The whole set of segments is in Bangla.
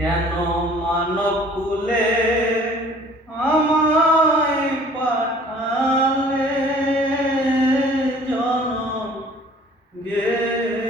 কেন মানব কুলে আমায় পাঠালে? জনম গেল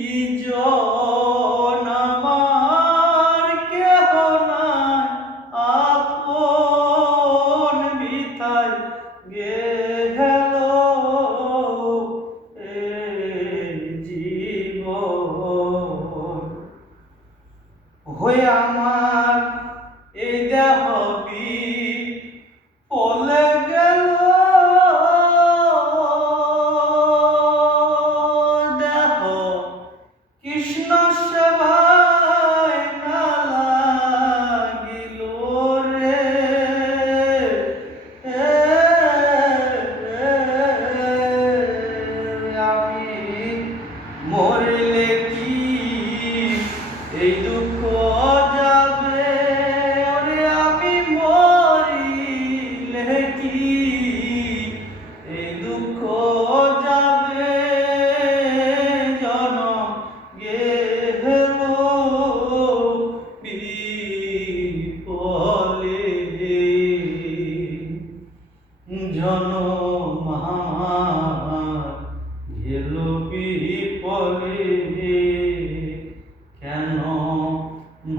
আমার এই দেহ পলে গেল। দেহ কৃষ্ণ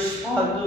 সাধু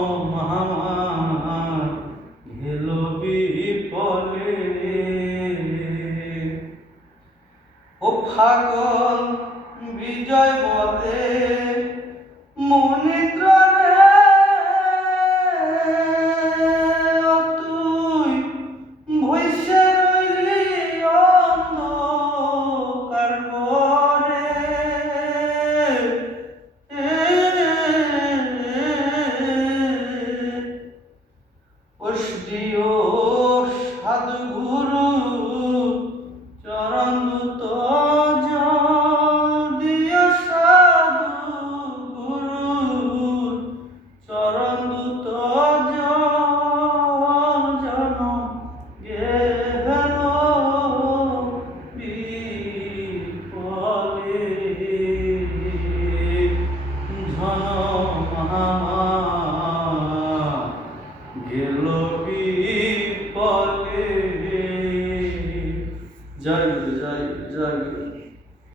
বিজয় পথে মনে ধন